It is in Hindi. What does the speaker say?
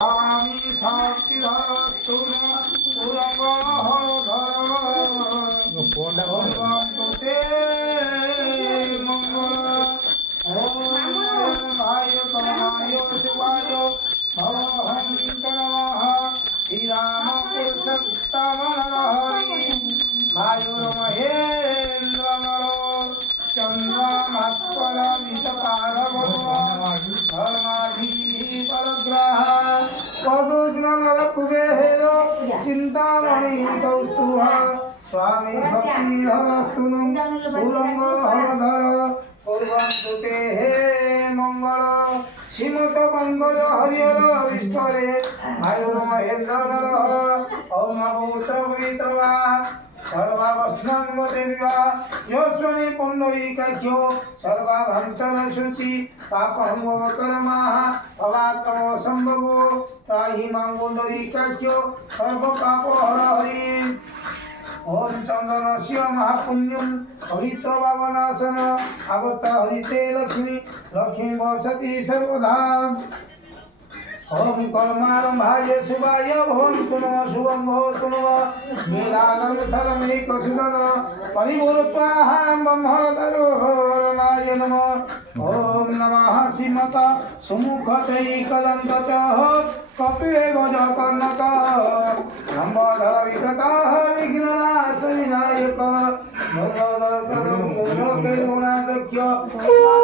আমি শক্তিধরস্তু পুরঙ্গতে মঙ্গল ভাই কমায় শিবায় ভবহংকরমঃ শ্রীরাম পুরুষোত্তমহরি বায়ুর্মহেন্দ্রমল চন্দ্রমাস্পরমিত পার্বত ধর্মাধিপরগ্রহ কুবের চিন্তামণি কৌতুহ স্বামী শক্তিধরস্তু সুরঙ্গধর পূর্বন্তুতে হে মঙ্গল শ্রীমত মঙ্গল হরিহর বিষ্ণরে বায়ুর মহেন্দ্র ওম নভূত পবিত্রবা सर्वावस्थांग देव्या योस्वने पुंडरीकाख्यो सर्वाभंतर शुचि पापहंगवकर्मः भवात्मो संभवो त्राहि मां पुंडरीकाख्यो सर्व पापहर हरि ओम चंदनस्य महापुण्यं पवित्रभावनाशन अवत हरिते लक्ष्मी लक्ष्मी वसति सर्वदा ओम कर्मारंभाय शिवाय भवं सुनो शुभं भवतु मीलानं सरमे कसुदन परिपूर्वाहं ब्रह्मधरोनाय नमः ओम नमः श्रीमत सुमुखचैकदन्तच कपिले गजकर्णक लम्बोदर विकटः विघ्ननाश विनायक